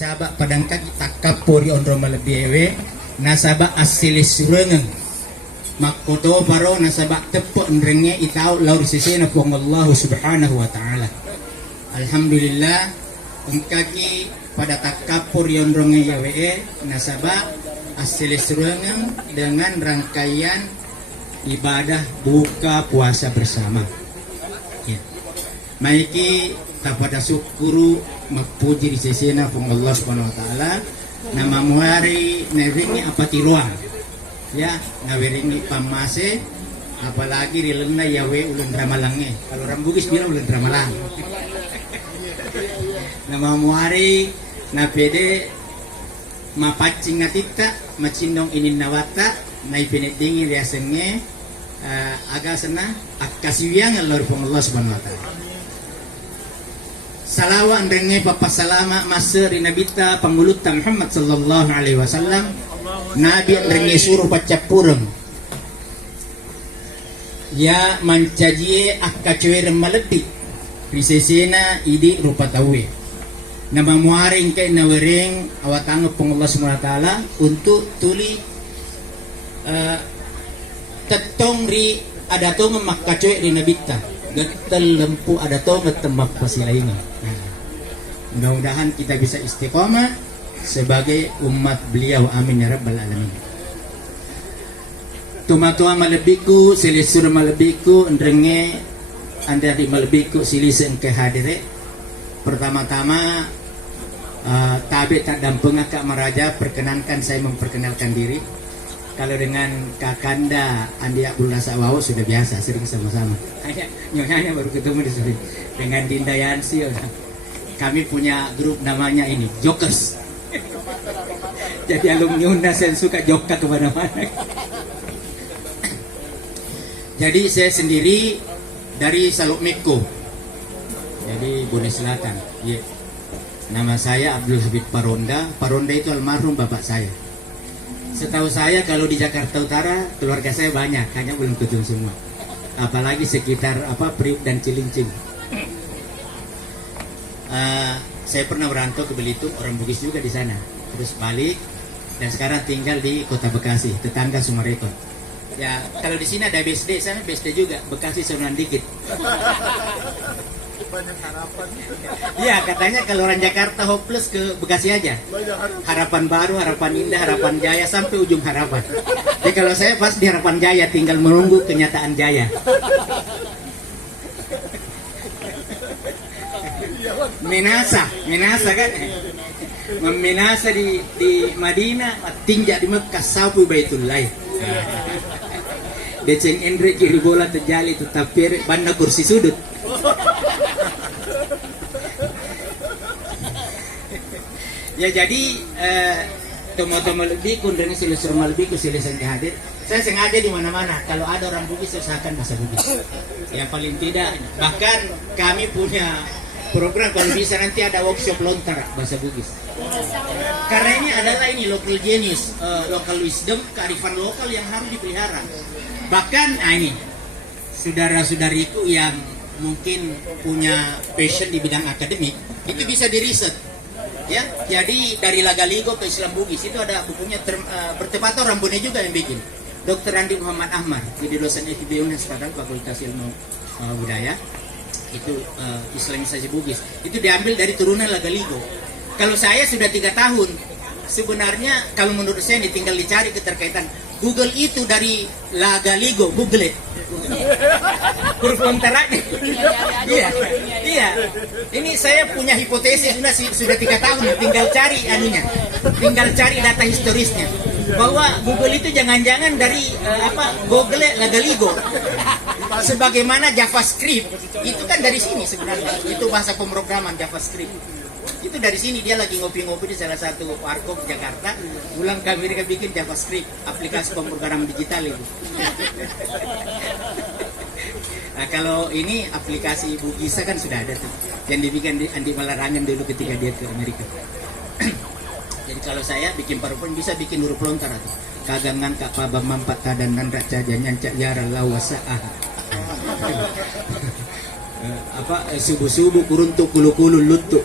isaba padang kaki takapori on roma lebiewe nasaba asilis surengeng makoto paro nasaba tepo ndrenge itau laur sisena pong Allah subhanahu wa ta'ala. Alhamdulillah kaki pada takapori on ronge yawe nasaba asilis surengeng dengan rangkaian ibadah buka puasa bersama. Ya. Maiki tapada syukuru mapuji di sesena pung Allah Subhanahu wa taala nama muari nevingi apa tiruang ya nawiringi pamase apalagi rilena yawe ulun ramalange kalau orang Bugis bilang ulun ramalang nama muari na pede mapacing ngatita macindong inin nawata nai penedingi riasenge aga sana akasiwiang Allah pung Allah Subhanahu wa taala. Salawa andrenge papa salama maseri nabita panguluta Muhammad sallallahu alaihi wasallam nabi andrenge suruh pacapurem ya mancajie akka cuere maledi risesena idi rupa tawe nama muaring kay nawereng awatang pong Allah subhanahu wa ta'ala untuk tuli tetong ri ada to makkacoy ri nabita gatal lempu ada to ngetemak pasilaingan. Mudah-mudahan kita bisa istiqomah sebagai umat beliau, amin ya rabbal alamin. Tumatua malebiku silisur malebiku ndrenge andari malebiku silisen ke hadire. Pertama-tama tabe tak dampeng Kak Maraja, perkenankan saya memperkenalkan diri. Kalau dengan Kakanda Andi Abdul Nasawawo sudah biasa, sering sama-sama. Hanya nyonyanya baru ketemu di sini. Dengan Dinda Yansi, kami punya grup namanya ini Jokers. Jadi alumni Unda saya suka joka kemana-mana. Jadi saya sendiri dari Saluk Meko, jadi Bone Selatan. Yeah. Nama saya Abdul Habib Paronda. Paronda itu almarhum bapak saya. Setahu saya kalau di Jakarta Utara keluarga saya banyak, hanya belum ketemu semua. Apalagi sekitar Priuk dan Cilincing. Saya pernah merantau ke Belitung, orang Bugis juga di sana. Terus balik dan sekarang tinggal di Kota Bekasi, tetangga Sumarekon. Ya, kalau di sini ada BSD, sana BSD juga, Bekasi Sunan dikit. Banyak harapan. Iya, katanya kalau orang Jakarta hopeless ke Bekasi aja. Harapan baru, harapan indah, harapan jaya sampai ujung harapan. Jadi kalau saya pas di harapan jaya, tinggal menunggu kenyataan jaya. Minasa kan? Meminasa di Madinah, tinjak di Mekah, sapu Baitullah. Deceng Endre kiri bola terjali tetap pere banda kursi sudut. Ya jadi tomo-tomo lebih kundangnya silisur lebih kusilisang hadir. Saya sengaja di mana-mana kalau ada orang Bugis saya usahakan bahasa Bugis. Yang paling tidak bahkan kami punya program kalau bisa nanti ada workshop lontar bahasa Bugis. Karena ini adalah local genius, local wisdom, kearifan lokal yang harus dipelihara. Bahkan ini saudara-saudariku yang mungkin punya passion di bidang akademik itu bisa diriset. Ya, jadi dari Lagaligo ke Islam Bugis itu ada bukunya bertepatan Rambone juga yang bikin. Dr. Andi Muhammad Ahmad, jadi dosen FIB UNES sekarang Fakultas Ilmu Budaya. Itu Islamisasi Bugis. Itu diambil dari turunan Lagaligo. Kalau saya sudah 3 tahun, sebenarnya kalau menurut saya ini tinggal dicari keterkaitan. Google itu dari Lagaligo, Google it. Huruf lontarannya. Iya. Ini saya punya hipotesis sudah 3 tahun, tinggal cari anunya, tinggal cari data historisnya. Bahwa Google itu jangan-jangan dari Google Lagaligo. Sebagaimana JavaScript itu kan dari sini sebenarnya. Itu bahasa pemrograman JavaScript. Itu dari sini dia lagi ngopi-ngopi di salah satu warkop Jakarta. Pulang ke Amerika bikin JavaScript, aplikasi pemrograman digital itu. Nah, kalau ini aplikasi Bugisa kan sudah ada tuh. Yang dibikin Andi Malarangan dulu ketika dia ke Amerika. Jadi kalau saya bikin PowerPoint bisa bikin huruf lontar tuh. Kagangan kak pabam mampat kadan dan raja nyancak yara lawasah. Subuh-subuh kuruntuk kulu-kulu lutuk.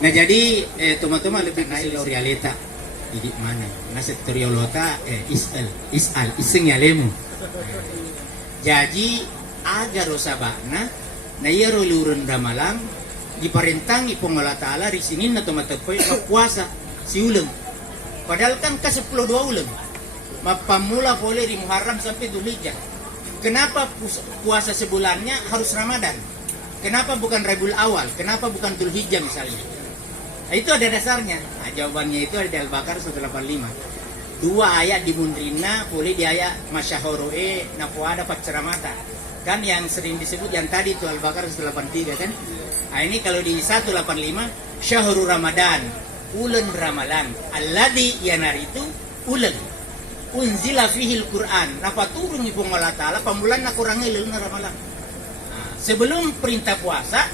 Nah jadi teman-teman lebih naik lo realita di mana nasa teriolota isal iseng ya lemu. Jadi agar sabana na iya rolurun ramalang diperintang ipong Allah Ta'ala risinin na tumatagpoy puasa si ulang. Padahal kan ka 10 2 ulang. Mapamula boleh di Muharram sampai Dzulhijjah. Kenapa puasa sebulannya harus Ramadan? Kenapa bukan Rabiul Awal? Kenapa bukan Dzulhijjah misalnya? Nah, itu ada dasarnya. Nah, jawabannya itu ada di Al-Baqarah 185. 2 ayat di Mundrina, boleh di ayat Masyahoroe, Nafuada Pacaramata. Kan yang sering disebut yang tadi itu Al-Baqarah 183 kan? Nah, ini kalau di 185, Syahrul Ramadan, ulen ramalan. Alladzi yanar itu ulen. Unzila fihil Quran. Napa turun ipung Allah Ta'ala, pamulan na kurangnya lelun ramalan. Nah, sebelum perintah puasa,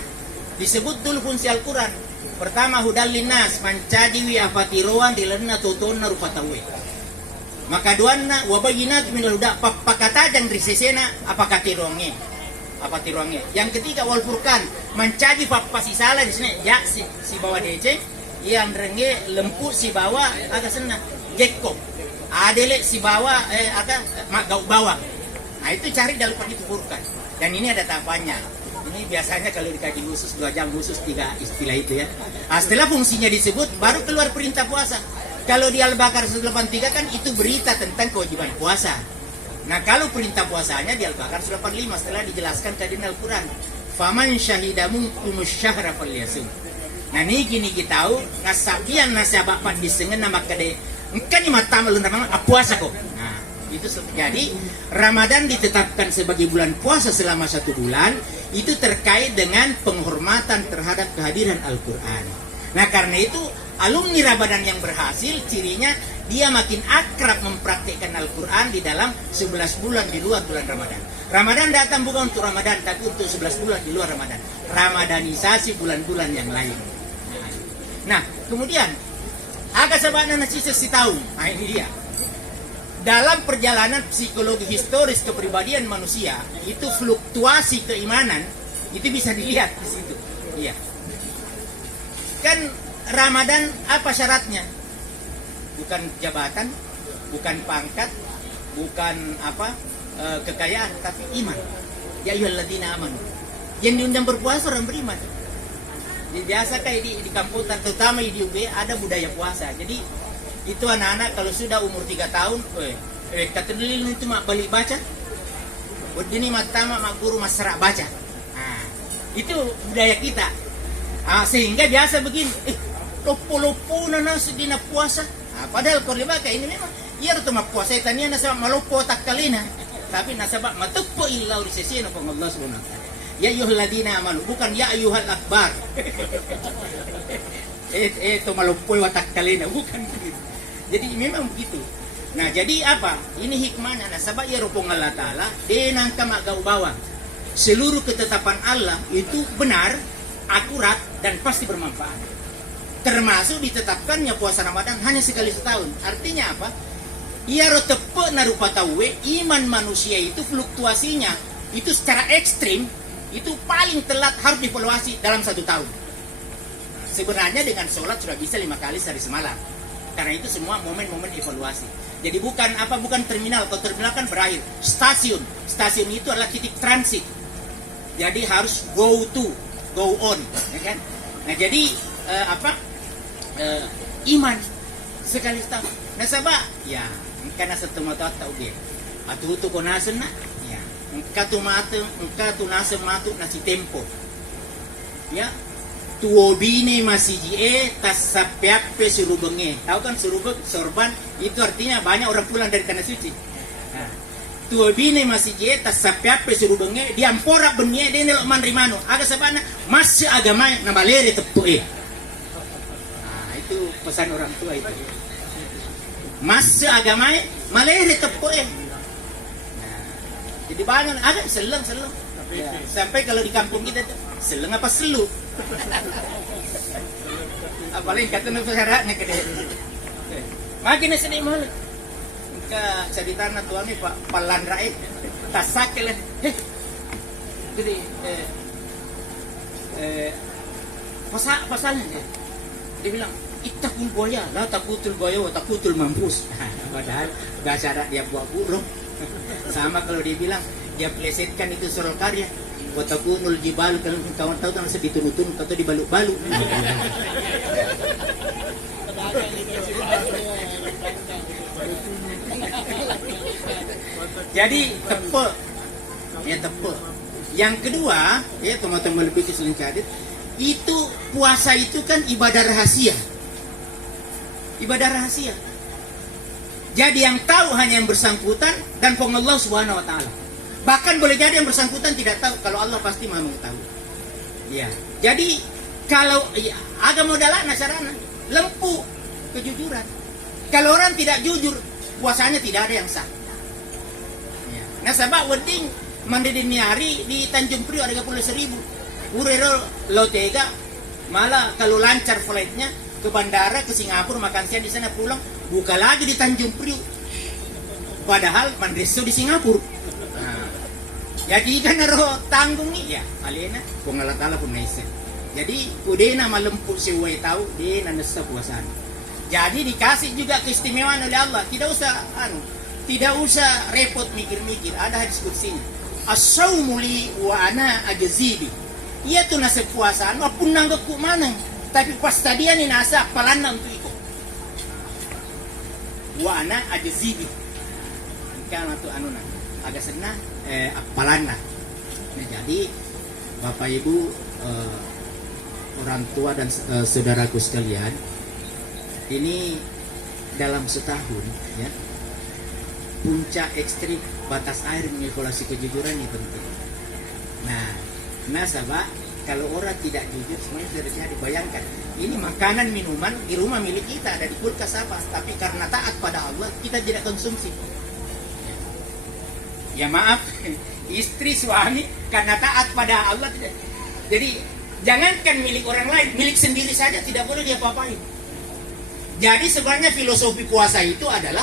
disebut dulu fungsi Al-Quran. Pertama hudal linnas mancadi wi afatiroan dilena totonna rupatawe. Maka duanna wabayinat minal huda pakata dan risesena apa katironge. Apa tironge. Yang ketiga wal furqan mancadi pasisala di sini ya si bawa DC yang renge lempu si bawa agak senang gekko. Adele si bawa agak gau bawang. Nah itu cari dalam itu furqan. Dan ini ada tahapannya. Ini biasanya kalau dikaji khusus 2 jam khusus 3 istilah itu ya. Nah, setelah fungsinya disebut baru keluar perintah puasa. Kalau di Al-Baqarah 183 kan itu berita tentang kewajiban puasa. Nah kalau perintah puasanya di Al-Baqarah 185 setelah dijelaskan tadi dalam Al-Quran. Faman syahidamu kumus syahra falyasum. Nah ini gini kita tahu nasabian nasabak pandisengen nama kade. Engkan ni mata malun nama puasa kok. Nah itu jadi Ramadan ditetapkan sebagai bulan puasa selama 1 bulan. Itu terkait dengan penghormatan terhadap kehadiran Al-Quran. Nah karena itu alumni Ramadan yang berhasil cirinya dia makin akrab mempraktikkan Al-Quran di dalam 11 bulan di luar bulan Ramadan. Ramadan datang bukan untuk Ramadan tapi untuk 11 bulan di luar Ramadan. Ramadanisasi bulan-bulan yang lain. Nah kemudian agak sabana nasi setahun. Nah ini dia. Dalam perjalanan psikologi historis kepribadian manusia, itu fluktuasi keimanan itu bisa dilihat di situ. Iya. Kan Ramadan apa syaratnya? Bukan jabatan, bukan pangkat, bukan kekayaan, tapi iman. Ya ayyuhalladzina amanu. Yang diundang berpuasa orang beriman. Jadi biasa kayak di kampung terutama di UB ada budaya puasa. Jadi itu anak-anak kalau sudah umur 3 tahun, kata dulu itu mak balik baca. Begini matama mak guru masyarakat baca. Nah, itu budaya kita. Sehingga biasa begini, lopo-lopo na sedina puasa. Padahal kalau dibaca ini memang iya itu mak puasa tania nasabak malopo tak kalina. Tapi nasabak matupo illa urisesina pang Allah Subhanahu wa taala. Ya ayyuhalladzina amanu, bukan ya ayyuhal akbar. Itu malopo watak kalina, bukan begitu. Jadi memang begitu. Nah jadi apa? Ini hikmahnya. Nah sabak ya rupong Allah Ta'ala denang kamagau bawang. Seluruh ketetapan Allah itu benar, akurat, dan pasti bermanfaat. Termasuk ditetapkannya puasa Ramadan hanya sekali setahun. Artinya apa? Ia rotepe narupatawe iman manusia itu fluktuasinya itu secara ekstrim itu paling telat harus dievaluasi dalam 1 tahun. Sebenarnya dengan sholat sudah bisa 5 kali sehari semalam. Karena itu semua momen-momen evaluasi. Jadi bukan terminal. Kalau terminal kan berakhir. Stasiun itu adalah titik transit. Jadi harus go on, ya kan? Nah jadi iman sekali setahun. Nah sabah, ya, karena setengah tahu dia. Atu tu konasen na, ya. Engka tu nasem matu nasi tempo. Ya. Tuobine masijie tasapiape surubenge. Tahu kan surubeng sorban itu artinya banyak orang pulang dari tanah suci. Nah, tuobine masijie tasapiape surubenge diampora benie denel manrimano. Aga sabana masih agama na malere tepue. Nah, itu pesan orang tua itu. Masih agama malere tepue. Nah, jadi banyak ada seleng. Ya, sampai kalau di kampung kita tuh seleng apa selu. Apalagi kata nusyaratnya ke dia. Makin sedih malu. Ke cerita na tuan ni Pak Palan Raid. Tasak le. Jadi Pasalnya dia bilang, ittaqul buaya, la taqutul buaya wa taqutul mampus. Padahal bahasa Arab dia buat burung. Sama kalau dia bilang, dia plesetkan itu surah karya. Wa takunul jibal, kalau kawan tahu kan ditun-tun atau dibaluk-baluk. Jadi tepe, ya tepe. Yang kedua, ya teman-teman lebih keselengkadet, itu puasa itu kan ibadah rahasia. Ibadah rahasia. Jadi yang tahu hanya yang bersangkutan dan Allah Subhanahu wa taala. Bahkan boleh jadi yang bersangkutan tidak tahu, kalau Allah pasti Maha mengetahui. Ya. Jadi kalau ya, agama adalah nasarana, lempu kejujuran. Kalau orang tidak jujur, puasanya tidak ada yang sah. Ya. Nah, sebab wedding mandi dini hari di Tanjung Priok ada 10.000. Urero lotega, malah kalau lancar flightnya ke bandara ke Singapura makan siang di sana pulang buka lagi di Tanjung Priok. Padahal Mandreso di Singapura. Nah, jadi kan roh tanggung nih ya, alena pengalatala pun naisen. Jadi udena malempu sewai tahu dia nanda puasaan. Jadi dikasih juga keistimewaan oleh Allah. Tidak usah repot mikir-mikir. Ada hadis kutsinya. As-saumu li wa ana ajzibi. Ia tu nasa puasaan wapun nanggaku mana. Tapi pas tadi ni nasa palana untuk ikut. Wa ana ajzibi. Kan tu agak senang palana. Nah, jadi Bapak Ibu orang tua dan saudaraku sekalian, ini dalam setahun ya, puncak ekstrim batas air mengevaluasi kejujuran ini penting. Nah, nasabah kalau orang tidak jujur semuanya sudah terjadi. Bayangkan, ini makanan minuman di rumah milik kita ada di kulkas apa, tapi karena taat pada Allah kita tidak konsumsi. Ya maaf, istri suami karena taat pada Allah tidak. Jadi jangankan milik orang lain, milik sendiri saja tidak boleh dia apa-apain. Jadi sebenarnya filosofi puasa itu adalah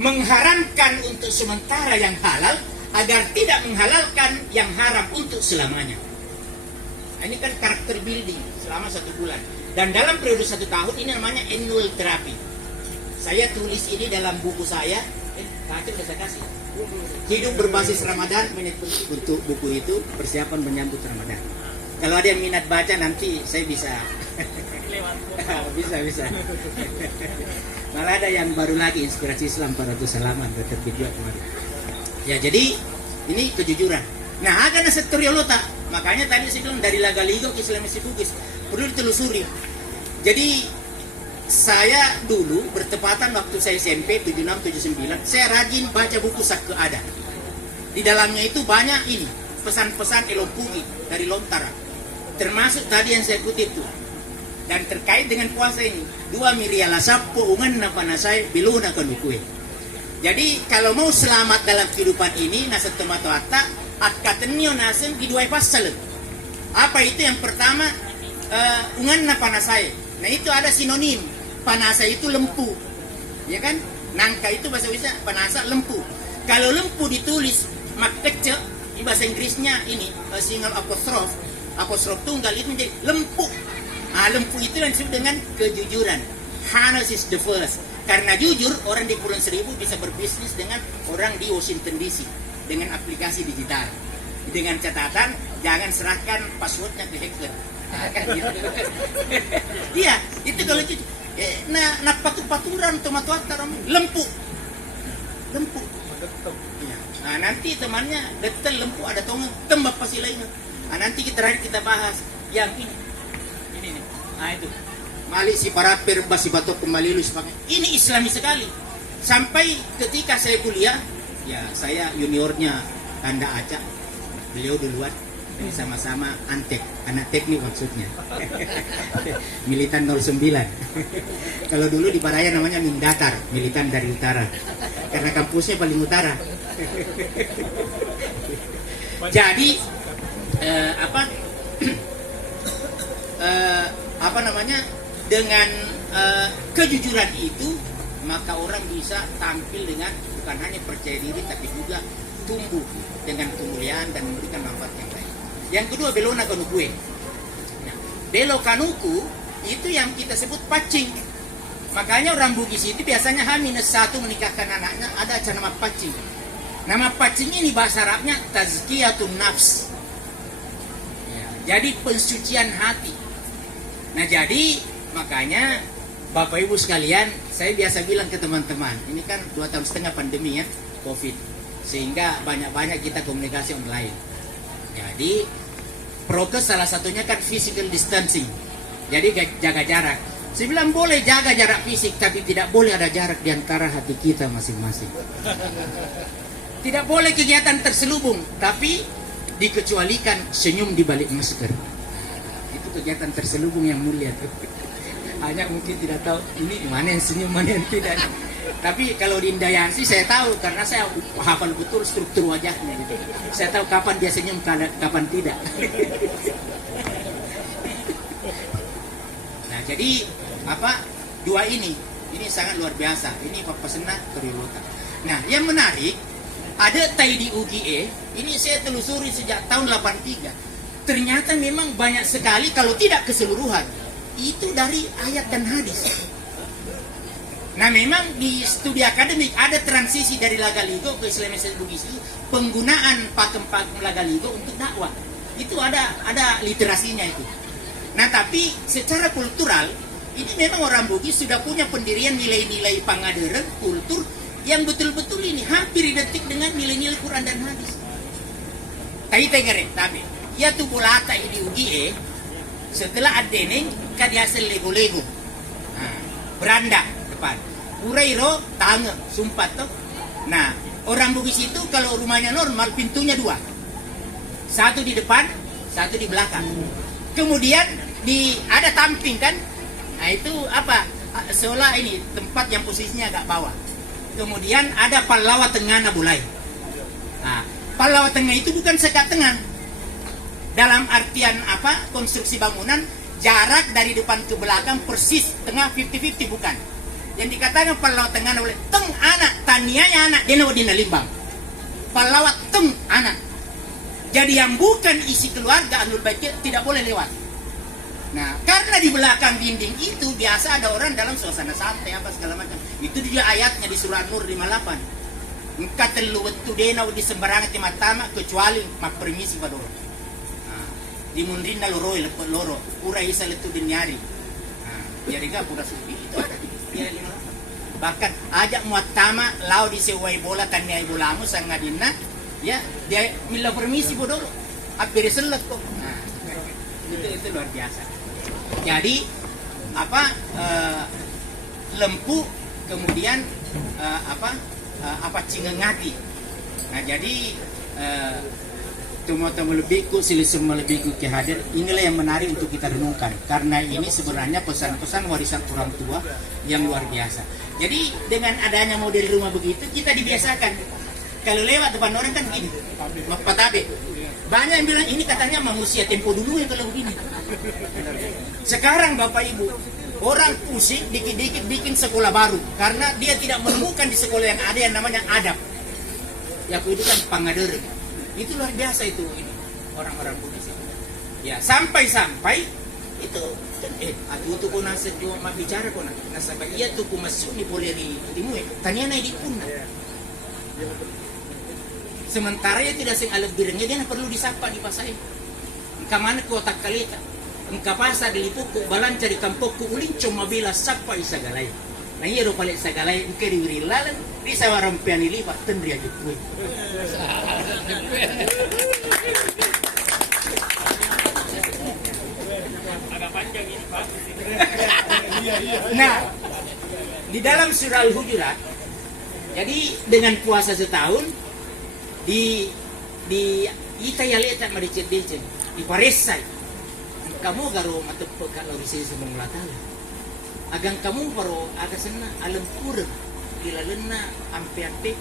mengharamkan untuk sementara yang halal agar tidak menghalalkan yang haram untuk selamanya. Nah, ini kan karakter building selama 1 bulan. Dan dalam periode 1 tahun ini namanya annual therapy. Saya tulis ini dalam buku saya. Kacau udah saya kasih. Hidup berbasis Ramadan, untuk buku itu persiapan menyambut Ramadan. Kalau ada yang minat baca nanti saya bisa. bisa. Malah ada yang baru lagi inspirasi Islam 400 halaman terbit juga kemarin. Ya jadi ini kejujuran. Nah agak nasetoriolota. Makanya tadi saya bilang dari Lagaligo ke Islamisi Bugis perlu ditelusuri. Jadi saya dulu bertepatan waktu saya SMP 76-79 saya rajin baca buku Sakke Ada. Di dalamnya itu banyak ini pesan-pesan Elopungi dari Lontara. Termasuk tadi yang saya kutip itu. Dan terkait dengan puasa ini, 2 miriala sappo ungan na panasay biluna kanukue. Jadi kalau mau selamat dalam kehidupan ini nasa tomato atta at katenyo nasen giduay pasal. Apa itu? Yang pertama ungan na panasay. Nah itu ada sinonim. Panasay itu lempu. Ya kan? Nangka itu bahasa Indonesia panasa lempu. Kalau lempu ditulis makkece di bahasa Inggrisnya ini single apostrof tunggal itu menjadi lempu. Lempu itu yang disebut dengan kejujuran. Hanas is the first. Karena jujur, orang di Kepulauan Seribu bisa berbisnis dengan orang di Washington DC dengan aplikasi digital. Dengan catatan, jangan serahkan passwordnya ke hacker. Iya, itu kalau itu. Nah paturan tomat lempu. Nah nanti temannya detail lempu ada tongan tembak pasti lainnya. Nah nanti kita bahas yang ini. Nah itu Malik si paraper basi batok kembali ini Islami sekali. Sampai ketika saya kuliah, ya saya juniornya Tanda Acak, beliau duluan, sama-sama antek, anak teknik maksudnya. Militan 09. Kalau dulu di Paraya namanya Mindatar, militan dari utara, karena kampusnya paling utara. Jadi dengan kejujuran itu maka orang bisa tampil dengan bukan hanya percaya diri tapi juga tumbuh dengan kemuliaan dan memberikan manfaat yang lain. Yang kedua belona kanu kue. Nah, Belokanuku itu yang kita sebut pacing. Makanya orang Bugis itu biasanya H-1 menikahkan anaknya, ada acara nama pacing. Nama pacing ini bahasa Arabnya tazkiyatun nafs. Ya, jadi pensucian hati. Nah jadi makanya Bapak Ibu sekalian, saya biasa bilang ke teman-teman, ini kan 2,5 tahun pandemi ya, COVID. Sehingga banyak-banyak kita komunikasi online. Jadi prokes salah satunya kan physical distancing. Jadi jaga jarak. Saya bilang boleh jaga jarak fisik, tapi tidak boleh ada jarak di antara hati kita masing-masing. Tidak boleh kegiatan terselubung, tapi dikecualikan senyum di balik masker. Itu kegiatan terselubung yang mulia. Hanya mungkin tidak tahu ini mana yang senyum, mana yang tidak. Tapi kalau di Indayansi saya tahu, karena saya hafal betul struktur wajahnya. Gitu. Saya tahu kapan dia senyum, kapan tidak. Nah jadi dua ini sangat luar biasa. Ini Papasena Toriolota. Nah yang menarik, ada Taidi UGE, ini saya telusuri sejak tahun 83. Ternyata memang banyak sekali, kalau tidak keseluruhan, itu dari ayat dan hadis. Nah memang di studi akademik ada transisi dari Lagaligo ke Islamic Bugis itu, penggunaan pakem-pakem Lagaligo untuk dakwah. Itu ada literasinya itu. Nah tapi secara kultural, ini memang orang Bugis sudah punya pendirian nilai-nilai pangaderen, kultur yang betul-betul ini hampir identik dengan nilai-nilai Quran dan hadis. Tapi ya tu bulata di UGE setelah adeneng kan hasil lego-lego. Nah, beranda depan. Urairo tangga sumpat tuh. Nah, orang Bugis itu kalau rumahnya normal pintunya 2. Satu di depan, satu di belakang. Kemudian ada tamping kan? Nah itu seolah ini tempat yang posisinya agak bawah. Kemudian ada pallawa tengah nabulai. Nah, pallawa tengah itu bukan sekat tengah. Dalam artian konstruksi bangunan, jarak dari depan ke belakang persis tengah 50-50 bukan. Yang dikatakan pallawa tengah nabulai, teng anak, tanianya anak, dena wadina limbang. Pallawa teng anak. Jadi yang bukan isi keluarga Ahlul Bait tidak boleh lewat. Nah, karena di belakang dinding itu biasa ada orang dalam suasana santai segala macam. Itu dia ayatnya di surah Nur 58. Engka telu wetu dena di sembarangan ti matama kecuali mak permisi pada orang. Nah, di mundrinda loro loro, pura isa letu dinyari. Nah, jadi ka pura suci itu ada di dia 58. Bahkan ajak muatama lau di sewai bola tanya ibu lamu sangadina, ya dia mila permisi bodoh. Apire selet kok. Nah, itu luar biasa. Jadi lempu kemudian cingengati. Nah jadi Tumoto melebiku silisum melebiku kehadir, inilah yang menarik untuk kita renungkan, karena ini sebenarnya pesan-pesan warisan orang tua yang luar biasa. Jadi dengan adanya model rumah begitu kita dibiasakan kalau lewat depan orang kan gini patabe. Banyak yang bilang ini katanya manusia tempo dulu ya kalau begini. Sekarang Bapak Ibu, orang pusing dikit-dikit bikin sekolah baru karena dia tidak menemukan di sekolah yang ada yang namanya adab. Ya itu kan pangaderen. Itu luar biasa itu ini orang-orang Bugis. Ya sampai-sampai itu aku ko nasa jo mabicara ko na sabay iya to ko masuk ni boleri timu tanya na di punna. Sementara ya tidak sing alat birengnya dia perlu disapa di pasai. Engka mana ko tak kalita. Engka pasa dilipuku balanca di kampokku ulin cuma bila sapa isagalay. Nah iya ro palit sagalay engka diwirilalan bisa warampian ilipat tendri aja kuy. Agak panjang ini Pak. Nah, di dalam surah Al-Hujurat, jadi dengan puasa setahun di ita yaleta maricet-dicet di paresay kamu garo matepok kalau bisa sebelum latala agang kamu paro aga sana alam kurang dilalena ampe-ampe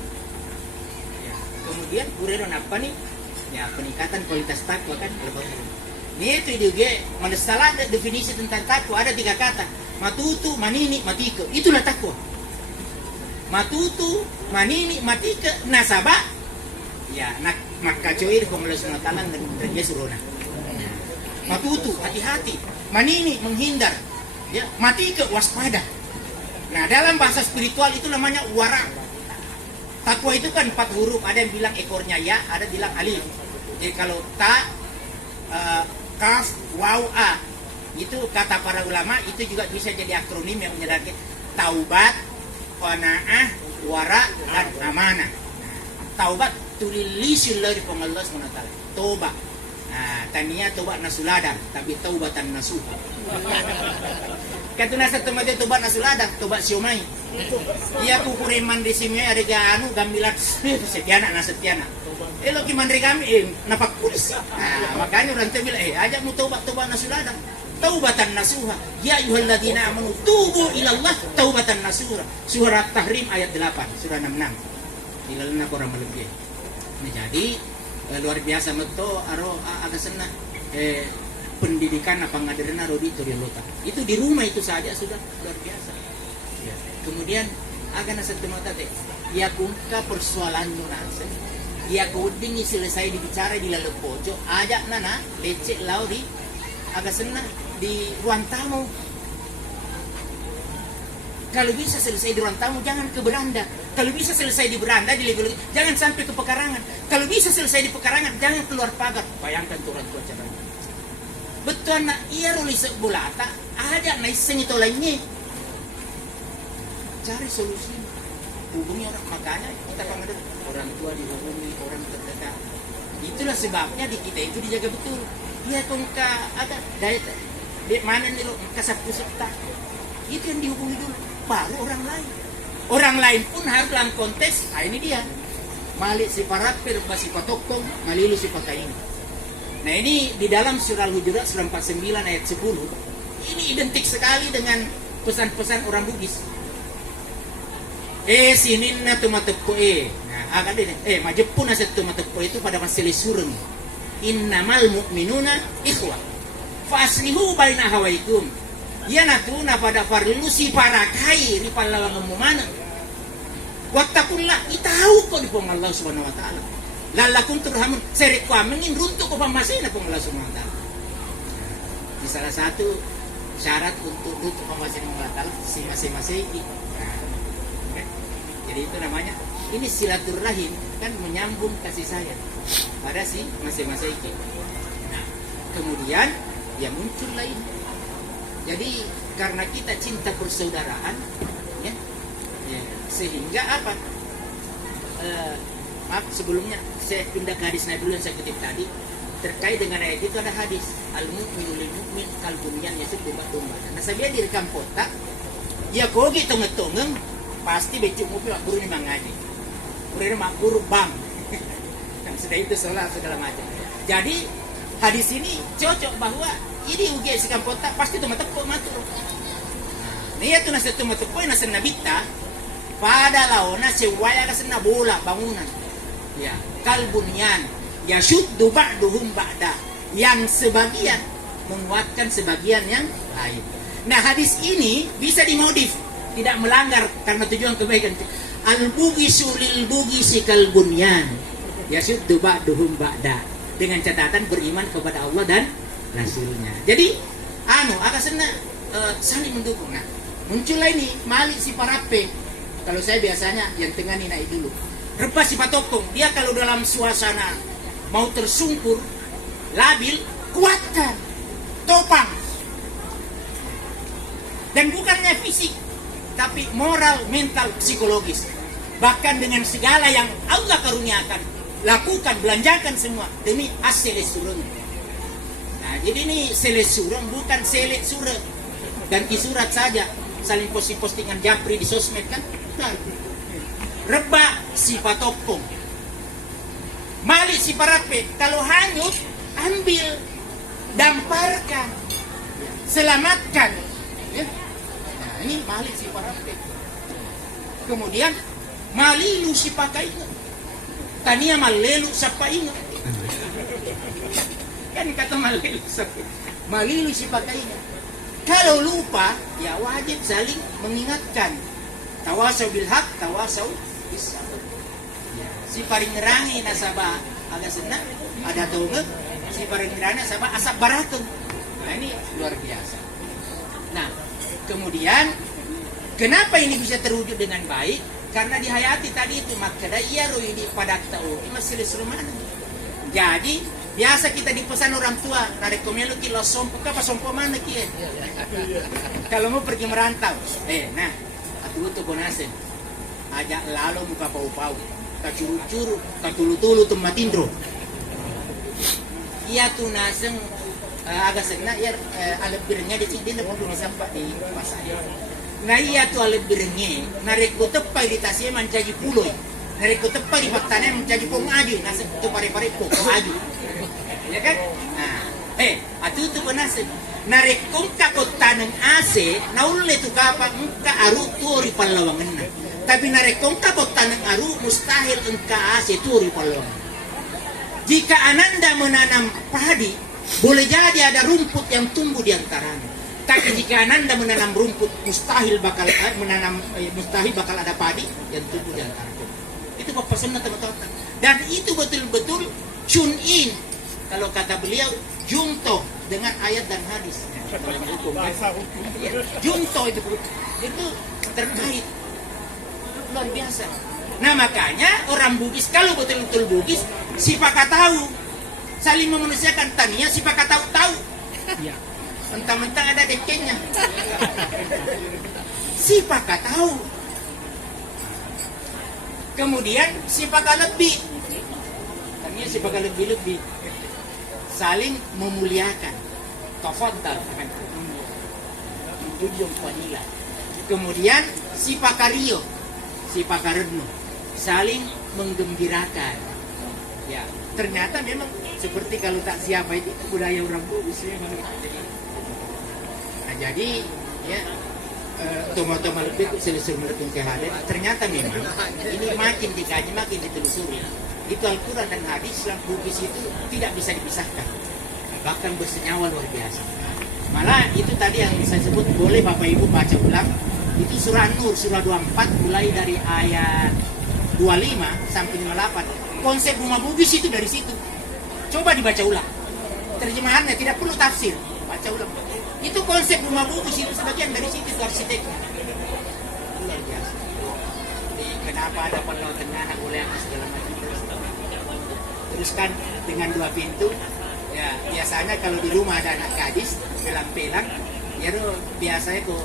ya, kemudian kurero apa nih ya peningkatan kualitas takwa kan ini itu juga masalah definisi tentang takwa ada 3 kata matutu manini matike itulah takwa matutu manini matike nasabah ya nak maka coir kung Allah SWT dan dia suruna matutu hati-hati manini menghindar, ya, mati ke waspada. Nah, dalam bahasa spiritual itu namanya wara. Takwa itu kan 4 huruf, ada yang bilang ekornya ya, ada bilang alif. Jadi kalau ta, kaf, waw, a, itu kata para ulama itu juga bisa jadi akronim yang menyadari taubat, qanaah, wara, dan amanah. Taubat tulilisillah di Allah SWT. Tobat. Nah, tania tobat nasuladang, tapi taubatan nasuha. Kata nasa tomat tobat nasuladang, tobat siomay. Iya kukureman di sini ada ganu gamilat setiana nasetiana. Elo kimandre kami napak pulis. Nah, makanya orang tua bilang ajak mu tobat nasuladang. Taubatan nasuha. Ya ayyuhalladzina amanu tubu ilallah taubatan nasuha. Surah Tahrim ayat 8, surah 66. Ilalna korang melebih. Nah, jadi luar biasa betul aro ada senang pendidikan apa ngaderna rodi toriolota. Itu di rumah itu saja sudah luar biasa. Ya. Kemudian agak nasa temata teh. Ya kungka persoalan nunase. Ya koding selesai dibicara di lalu pojok, ajak nana lecek lauri agak senang di ruang tamu. Kalau bisa selesai di ruang tamu, jangan ke beranda. Kalau bisa selesai di beranda, jangan sampai ke pekarangan. Kalau bisa selesai di pekarangan, jangan keluar pagar. Bayangkan tuh orang tua caranya. Betul nak iya ruli sebulata, ada naik itu lainnya. Cari solusi. Hubungi orang, makanya kita panggil orang tua dihubungi orang terdekat. Itulah sebabnya di kita itu dijaga betul. Dia tongka ada daya di mana nih lo kasap tak. Itu yang dihubungi dulu. Baru orang lain. Orang lain pun harus dalam konteks. Nah ini dia. Malik si parapir basi patokong, malilu si pakain. Nah ini di dalam surah Al-Hujurat surah 49 ayat 10. Ini identik sekali dengan pesan-pesan orang Bugis. Sinin na tumatepo Nah, agak deh. Majepun aset tumatepo itu pada masalah sureng. Innamal mu'minuna ikhwah. Faslihu baina hawaikum. Ya natuna pada farlu si parakai ripalawang umumana. Wattaqullah itahu ko di pong Allah Subhanahu wa taala. Lalakum turhamun seri ko amingin runtuh ko pamasina pong Allah Subhanahu wa taala. Di salah satu syarat untuk runtuh pamasina Allah taala si masing-masing. Nah, jadi itu namanya ini silaturahim kan menyambung kasih sayang pada si masing-masing. Nah, kemudian ya muncul lain. Jadi karena kita cinta persaudaraan, ya, sehingga apa? Maaf sebelumnya saya pindah ke hadis Nabi dulu yang saya kutip tadi terkait dengan ayat itu ada hadis al-mu'minu lil mu'min kal bunyan yasuddu ba'duma. Nah saya direkam kotak, ya kogi tongeng-tongeng pasti becuk mobil guru ni mangaji, guru ni guru bang, dan sudah itu sholat segala macam. Jadi hadis ini cocok bahwa ini ugi sikam kota pasti tu matepo matur. Nia tu nasa tu matepo nasa nabita pada laona sewaya kasena bola bangunan. Ya, kalbunyan yashuddu ba'duhum ba'da. Yang sebagian menguatkan sebagian yang lain. Nah, hadis ini bisa dimodif, tidak melanggar karena tujuan kebaikan. Al-bughisu lil bughisi kalbunyan yashuddu ba'duhum ba'da. Dengan catatan beriman kepada Allah dan Rasulnya. Jadi, agak senang saling mendukung. Nah, muncullah ini Malik si Parape. Kalau saya biasanya yang tengah ini naik dulu. Repas si Patokong. Dia kalau dalam suasana mau tersungkur, labil, kuatkan, topang. Dan bukannya fisik, tapi moral, mental, psikologis. Bahkan dengan segala yang Allah karuniakan, lakukan, belanjakan semua demi asli surun. Nah, jadi ini seles surun bukan selet surut. Ganti surat saja, saling postingan japri di sosmed kan. Nah, Reba si Patokong, Malik si Parape. Kalau hanyut, ambil, damparkan, selamatkan. Ya. Nah, ini Malik si Parape. Kemudian Malilu si Pakainga, tania malelu sapa inga. Kan kata Malilu si Pakainga. Kalau lupa, ya wajib saling mengingatkan. Tawasau bil haq, tawasau bis sabr. Ya, si paling ngerangi nasabah agak senang, ada tongek, si paling ngerangi nasabah asap baratung. Nah, ini luar biasa. Nah, kemudian kenapa ini bisa terwujud dengan baik? Karena dihayati tadi itu makada iya roi di padak tahu masih rumah. Jadi biasa kita dipesan orang tua, ada komelo kilo sompo apa sompo mana kia? Kalau mau pergi merantau, nah, atu bonasen, ajak lalu muka pau-pau, kacuru-curu, katulu-tulu temmatindro. Iya tuh naseng agak senang ya alat birnya di sini dia perlu sampai di pasar. Nah iya tuh alat birnya, narik ko tepai di tasnya mencaji puloy, narik ko tepai di patane mencaji pong aju, naseng tu pare-pare pong aju, ya kan? Nah, atu tuh penasem, narik kong kakot taneng AC, naulle tu kapag engka aru tuori palawangan na, tapi narik kong kakot taneng aru mustahil engka AC tuori palawangan. Jika Ananda menanam padi, boleh jadi ada rumput yang tumbuh di antaranya. Tapi jika Ananda menanam rumput, mustahil bakal ada padi yang tumbuh di antaranya. Itu pesan teman-teman. Dan itu betul-betul tune in. Kalau kata beliau, jungto dengan ayat dan hadis. Ya, jungto itu terkait. Luar biasa. Nah makanya orang Bugis kalau betul-betul Bugis si Paka tahu saling memanusiakan tania si Paka tahu. Ya. Mentang-mentang ada dekenya. Si Paka tahu. Kemudian si Paka lebih. Tania si Paka lebih saling memuliakan. Tafadhal menjunjung fadilah. Kemudian si Paka Rio, si Paka Redno saling menggembirakan. Ya, ternyata memang seperti kalau tak siapa itu budaya orang Bugis memang. Nah, jadi ya tomat-tomat lebih selesai melakukan kehadiran. Ternyata memang ini makin dikaji, makin ditelusuri. Itu Al-Quran dan hadis Islam Bugis itu tidak bisa dipisahkan, bahkan bersenyawa luar biasa. Malah itu tadi yang saya sebut, boleh Bapak Ibu baca ulang. Itu surah Nur, surah 24 mulai dari ayat 25 sampai 58. Konsep rumah Bugis itu dari situ. Coba dibaca ulang. Terjemahannya tidak perlu tafsir, baca ulang. Itu konsep rumah Bugis itu sebagian dari situ, itu arsiteknya. Luar biasa. Jadi kenapa ada Pulau Tengah, boleh apa segala macam. Terus kan dengan 2 pintu. Ya biasanya kalau di rumah ada anak gadis pelang-pelang, ya biasanya kok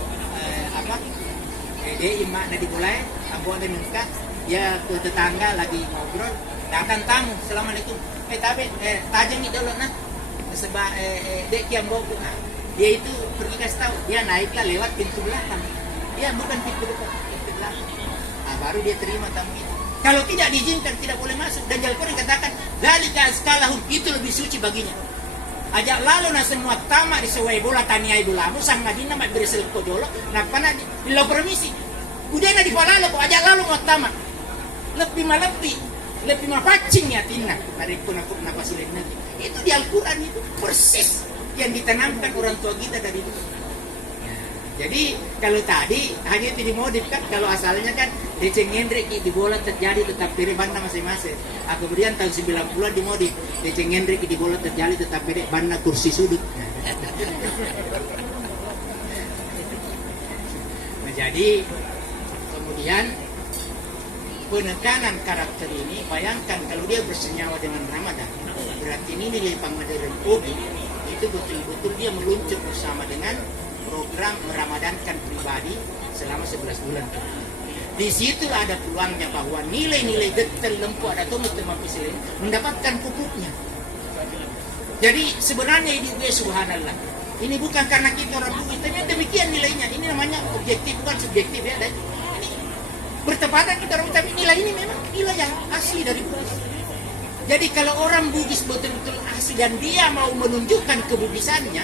dia imak nadi mulai, ambo ada minta, dia ke tetangga lagi ngobrol, datang tamu, assalamualaikum, tapi tajam itu dulu nah, sebab dek kiam boku, dia itu pergi kasih tahu, dia naiklah lewat pintu belakang, dia bukan pintu depan, pintu belakang, baru dia terima tamu itu. Kalau tidak diizinkan tidak boleh masuk, dan Al-Quran katakan, dalika askalahum, itu lebih suci baginya. Ajak lalu na semua tamak di sewai bola tania ibu lamu sang madina mat beresel kodolo nak pana di lo permisi udah na di palalo ko ajak lalu mat tamak lebih mapacing ya tina dari pun aku napasilen nanti itu di Al-Quran itu persis yang ditanamkan orang tua kita dari dulu. Jadi kalau tadi hanya itu dimodif kan, kalau asalnya kan Deceng Hendrik di bola terjadi tetap pilih banda masing-masing. Kemudian tahun 90-an dimodif, Deceng Hendrik di bola terjadi tetap pilih banda kursi sudut. Nah, jadi kemudian penekanan karakter ini, bayangkan kalau dia bersenyawa dengan Ramadan, berarti ini nilai pengadilan Ogi itu betul-betul dia meluncur bersama dengan program meramadankan pribadi selama 11 bulan. Di situlah ada peluangnya bahwa nilai-nilai detail lempu ada teman-teman pesilin mendapatkan pupuknya. Jadi sebenarnya ini subhanallah. Ini bukan karena kita orang Bugis, tapi demikian nilainya. Ini namanya objektif bukan subjektif ya. Dan ini bertepatan kita orang, tapi nilai ini memang nilai yang asli dari Bugis. Jadi kalau orang Bugis betul-betul asli dan dia mau menunjukkan kebugisannya,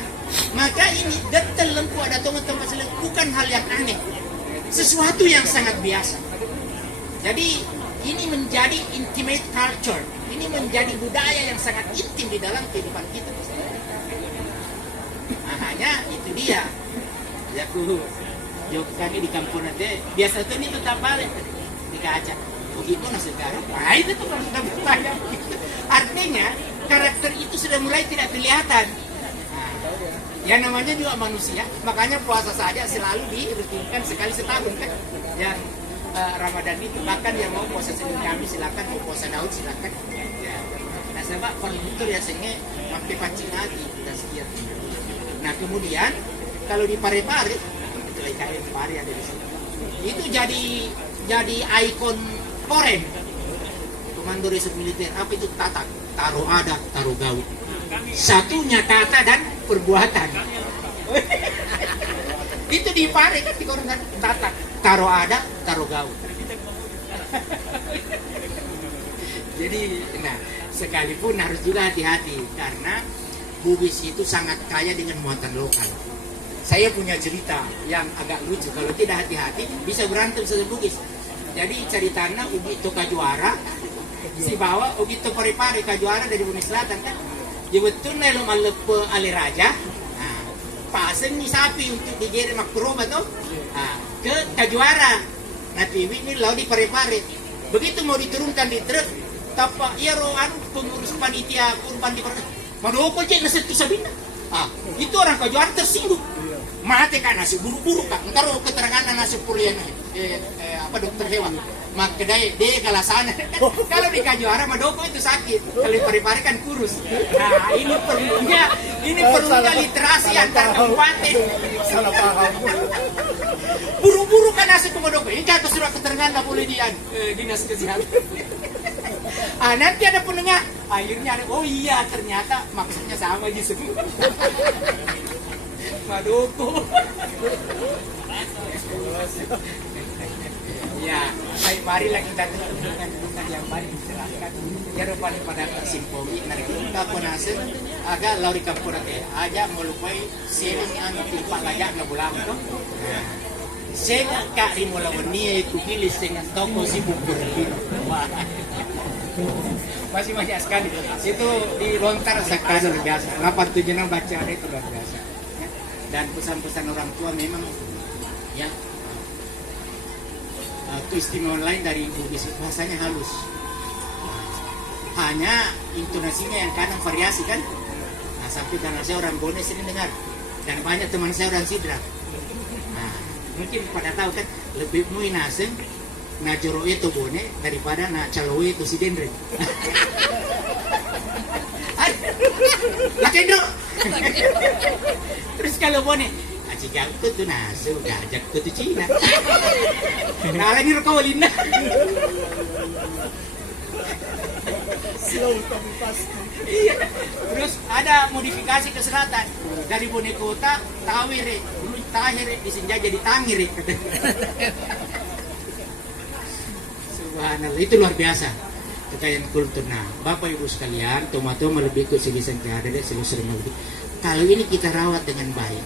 maka ini detail lempu ada teman-teman bukan hal yang aneh, sesuatu yang sangat biasa. Jadi ini menjadi intimate culture, ini menjadi budaya yang sangat intim di dalam kehidupan kita. Nah, hanya itu dia. Ya kami di kampung nanti biasa tuh ini tetap balik di kaca. Begitu nah sekarang, nah itu tuh sudah bertanya. Artinya karakter itu sudah mulai tidak kelihatan. Nah, Ya namanya juga manusia, makanya puasa saja selalu dirutinkan sekali setahun kan. Yang Ramadan itu bahkan yang mau puasa Senin Kamis silakan, mau puasa Daud silakan. Ya. Nah sebab kalau itu biasanya sampai pancing lagi dan sekian. Nah kemudian kalau di Parepare, itu IKN Pare ada di sini. Itu jadi ikon Korem. Komando Reserve Militer apa itu tatak, taruh ada, taruh gaul. Satunya tata dan perbuatan. Itu di Pare kan di koran tata, taruh ada, taruh gaul. Jadi, nah sekalipun harus juga hati-hati karena Bugis itu sangat kaya dengan muatan lokal. Saya punya cerita yang agak lucu, kalau tidak hati-hati bisa berantem sama Bugis. Jadi ceritanya Ugi itu kajuara, si bawa Ugi itu Parepare kajuara dari Bugis Selatan kan. Jebetulnya lo malepe ale raja, pasen ni sapi untuk digere makroba tuh, ke kajuara. Nah piwi ini lo di Parepare. Begitu mau diturunkan di truk, tapak iya ro anu pengurus panitia kurban di Parepare. Madoko cek nasi tu sabina. Itu orang kajuara tersinggung. Mati kan nasi buru-buru kan. Ntar keterangan nasi pulian dokter hewan. Makanya dia kalah sana. Kalau di kajuara Madoko itu sakit. Kalau di Parepare kan kurus. Nah ini perlunya literasi antar kabupaten. Salah paham. Buru-buru kan nasi ke Madoko. Ini kan surat keterangan nggak boleh dinas kesehatan. Nanti ada penengah. Akhirnya ada. Oh iya ternyata maksudnya sama aja semua. Madoko. Ya, baik marilah kita dengan yang baik diserahkan. Ya paling pada simpomi nanti kita konasen agak lauri kampura aja melupai sering anu timpa gajah na bulan to. Saya kak rimolawania itu pilih dengan toko sibuk berlino. Masih sekali. Itu di lontar sekali luar biasa. 87 baca itu luar biasa. Dan pesan-pesan orang tua memang ya keistimewaan lain dari Bugis, bahasanya halus. Hanya intonasinya yang kadang variasi kan. Nah, sampai karena saya orang Bone sering dengar dan banyak teman saya orang Sidra. Nah, mungkin pada tahu kan lebih muinaseng na joro itu Bone daripada na calowe itu si Dendre. Lakendo. Terus kalau Bone jauh tuh nasu gajak tuh Cina. Nah lagi rekawalin na. Slow tapi pasti. Iya. Terus ada modifikasi ke selatan dari Bone Kota Tawire, dulu Tahire disenja jadi Tangire. Subhanallah, itu luar biasa kekayaan kultur. Nah, Bapak Ibu sekalian, tomato lebih ke silisan ada selusur lebih. Kalau ini kita rawat dengan baik,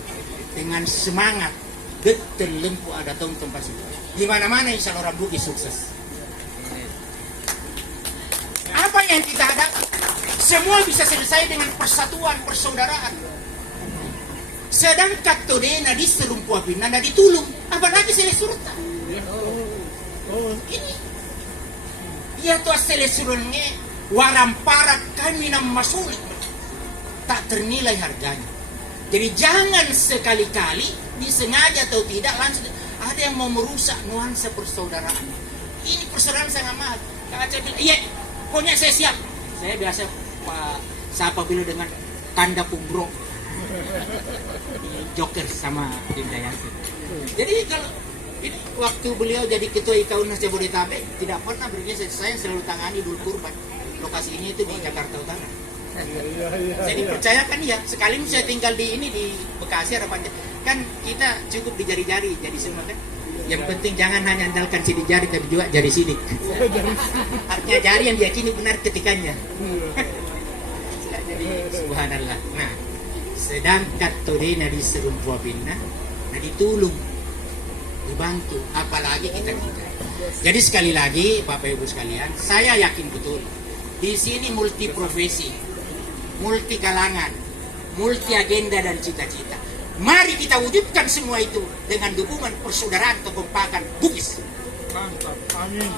dengan semangat, getel lempu ada tempat situ. Di mana-mana insya Allah orang Bugis sukses. Apa yang kita hadapi? Semua bisa selesai dengan persatuan, persaudaraan. Sedang katodena di serumpu api, nanda ditulung. Apalagi selesurta. Ini. Ia tuh selesurunnya waramparat kami nam masulik. Tak ternilai harganya. Jadi jangan sekali-kali disengaja atau tidak langsung ada yang mau merusak nuansa persaudaraan. Ini persaudaraan sangat mahal. Kakak saya bilang, iya, pokoknya saya siap. Saya biasa sapa bila dengan tanda kubro, Joker sama Dinda Yasin. Jadi kalau ini waktu beliau jadi ketua IKUNAS Jabodetabek tidak pernah bergeser. Saya selalu tangani dulu kurban. Lokasi ini itu di Jakarta Utara. Saya dipercayakan ya, sekali saya tinggal di Bekasi ada panjang kan kita cukup di jari-jari jadi semua kan. Yang penting jangan hanya andalkan sidik jari tapi juga jari sidik. Artinya jari yang diyakini benar ketikannya. Jadi subhanallah. Nah, sedangkan todena di serumpu apinna, nah ditulung, dibantu, apalagi kita. Jadi sekali lagi Bapak Ibu sekalian, saya yakin betul di sini multi profesi. Multi kalangan, multi agenda dan cita-cita. Mari kita wujudkan semua itu dengan dukungan persaudaraan kekompakan Bugis. Mantap, amin.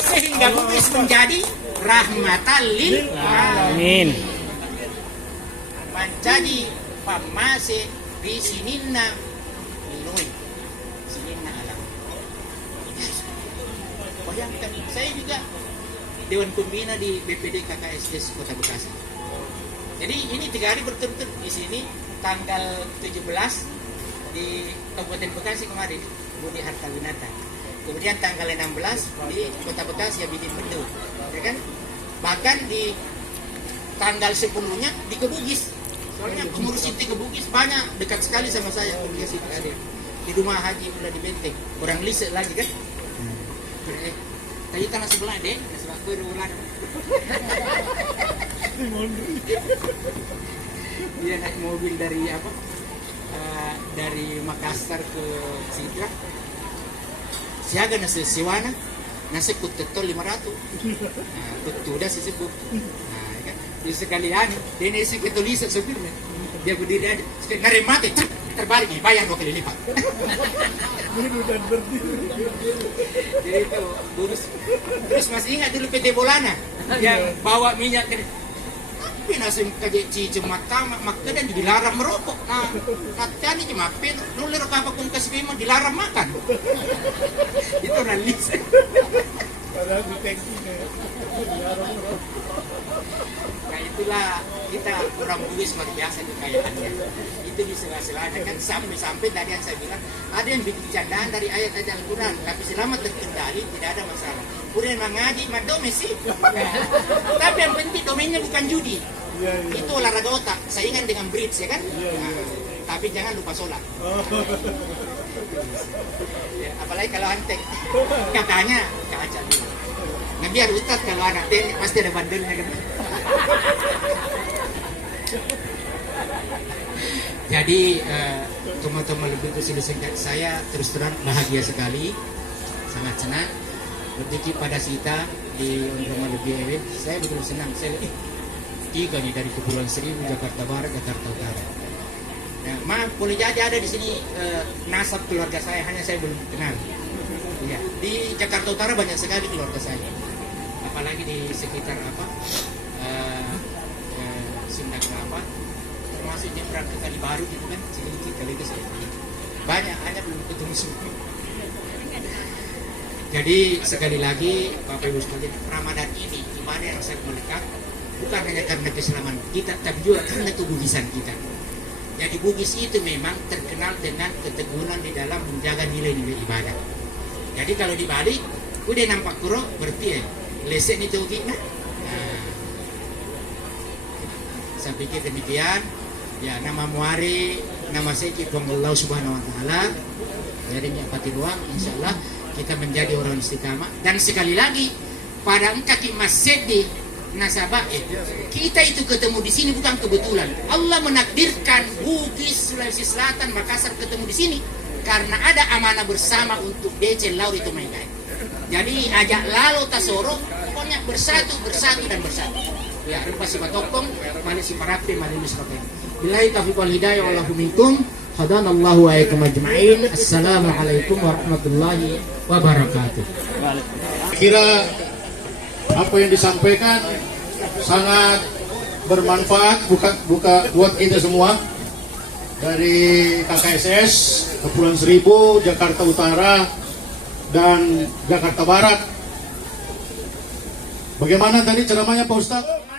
Sehingga Bugis menjadi rahmatan lil alamin. Menjadi pamase di sininna minoi sininna alam. Bayangkan, saya juga Dewan Pembina di BPD KKSDes Kota Bekasi. Jadi ini 3 hari berturut-turut di sini, tanggal 17 di Kabupaten Bekasi kemarin Budi Hartawinata. Kemudian tanggal 16 di Kota Bekasi ya bikin bendu, ya kan? Bahkan di tanggal 10-nya di Kebugis. Soalnya pengurus itu Kebugis banyak dekat sekali sama saya, komunikasi ada di rumah Haji udah di Benteng, orang lisek lagi kan? Tadi tanah sebelah deh, sebelah gue ular. Dia naik mobil dari apa? Dari Makassar ke Sidra. Siaga nasi siwana, nasi kutetol 500. Nah, betul dah sibuk. Nah, kan? Di sekalian, dia nasi ketulisan sopirnya. Dia berdiri aja, nari mati, terbalik nih, bayar 2 kali lipat. Dan berdiri. Jadi itu terus masih ingat dulu PT Bolana yang bawa minyak ke pinasing kaje cici mata maka dan dilarang merokok. Nah tadi cuma pin nulir apa pun kasih memang dilarang makan. Itu ralis. Padahal di tankinya dilarang merokok. Nah itulah kita orang Bugis luar biasa kekayaannya. Itu di sela-selanya kan sampai tadi yang saya bilang ada yang bikin candaan dari ayat-ayat Al-Quran, tapi selama terkendali tidak ada masalah. Kemudian mengaji madome sih. Tapi yang penting domainnya bukan judi. Itu olahraga otak, saingan dengan bridge ya kan. Tapi jangan lupa sholat. Ya, apalagi kalau antek, katanya kaca dulu. Nah biar ustaz kalau anak dia pasti ada bandelnya kan. Jadi teman-teman lebih singkat saya terus terang bahagia sekali, sangat senang berdiri pada Sita di Rumah Lebih Ewe. Saya betul senang. Saya lihat 3 nih dari Kepulauan Seribu, Jakarta Barat, Jakarta Utara. Nah, maaf boleh jadi ada di sini nasab keluarga saya, hanya saya belum kenal. Ya, di Jakarta Utara banyak sekali keluarga saya. Apalagi di sekitar apa? Sunda Kelapa, termasuk nyebrang ke Kali Baru gitu kan, sedikit kali itu banyak, hanya belum ketemu semua. Jadi sekali lagi Bapak Ibu sekalian, Ramadan ini ibadah yang sangat melekat, bukan hanya karena keselamatan kita, tapi juga karena kebugisan kita. Jadi Bugis itu memang terkenal dengan keteguhan di dalam menjaga nilai-nilai ibadah. Jadi kalau dibalik, udah nampak kuro, berarti lesek itu kita. Saya pikir demikian. Ya, nama Muari, nama saya Allah Subhanahu Wa Taala. Jadi nyapati ruang, insya Allah kita menjadi orang istiqamah. Dan sekali lagi, pada engkau masjid di nasabah, kita itu ketemu di sini bukan kebetulan. Allah menakdirkan Bugis, Sulawesi Selatan, Makassar ketemu di sini karena ada amanah bersama untuk DC Laut itu Maikai. Jadi ajak lalu tasoro, pokoknya bersatu dan bersatu. Ya, rupa si batokong, mali si parape, mali si parape. Billahi taufiq wal hidayah, wallahu minkum. Hadanallahu wa iyyakum ajma'in. Assalamualaikum warahmatullahi wabarakatuh. Kira apa yang disampaikan sangat bermanfaat buat kita semua dari KKSS Kepulauan Seribu, Jakarta Utara dan Jakarta Barat. Bagaimana tadi ceramahnya Pak Ustadz?